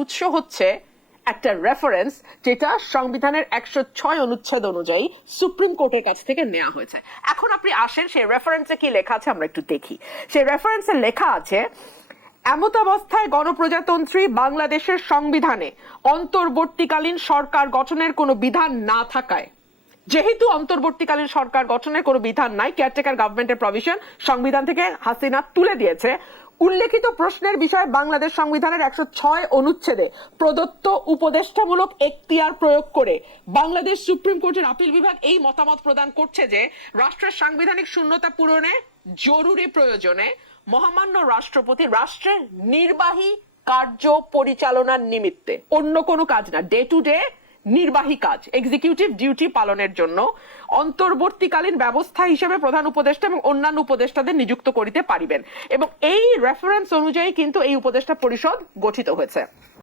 উৎস হচ্ছে একটা রেফারেন্স যেটা সংবিধানের একশো ছয় অনুচ্ছেদ অনুযায়ী সুপ্রিম কোর্টের কাছ থেকে নেওয়া হয়েছে। এখন আপনি আসেন, সেই রেফারেন্সে কি লেখা আছে আমরা একটু দেখি। সেই রেফারেন্সে লেখা আছে, এমত অবস্থায় গণপ্রজাতন্ত্রী বাংলাদেশের সংবিধানে অন্তর্বর্তীকালীন সরকার গঠনের কোনো বিধান না থাকায়, যেহেতু অন্তর্বর্তীকালীন সরকার গঠনের কোনো বিধান নাই কেয়ারটেকার গভর্নমেন্টের প্রভিশন সংবিধান থেকে হাসিনা তুলে দিয়েছে উল্লেখিত প্রশ্নের বিষয়ে বাংলাদেশ সংবিধানের একশো ছয় অনুচ্ছেদে প্রদত্ত উপদেষ্টামূলক এখতিয়ার প্রয়োগ করে বাংলাদেশ সুপ্রিম কোর্টের আপিল বিভাগ এই মতামত প্রদান করছে যে রাষ্ট্রের সাংবিধানিক শূন্যতা পূরণে জরুরি প্রয়োজনে মহামান্য রাষ্ট্রপতি রাষ্ট্রের নির্বাহী কার্য পরিচালনার নিমিত্তে অন্য কোনো কাজ না ডে টু ডে নির্বাহী কাজ এক্সিকিউটিভ ডিউটি পালনের জন্য অন্তর্বর্তীকালীন ব্যবস্থা হিসেবে প্রধান উপদেষ্টা এবং অন্যান্য উপদেষ্টাদের নিযুক্ত করিতে পারিবেন। এবং এই রেফারেন্স অনুযায়ী কিন্তু এই উপদেষ্টা পরিষদ গঠিত হয়েছে।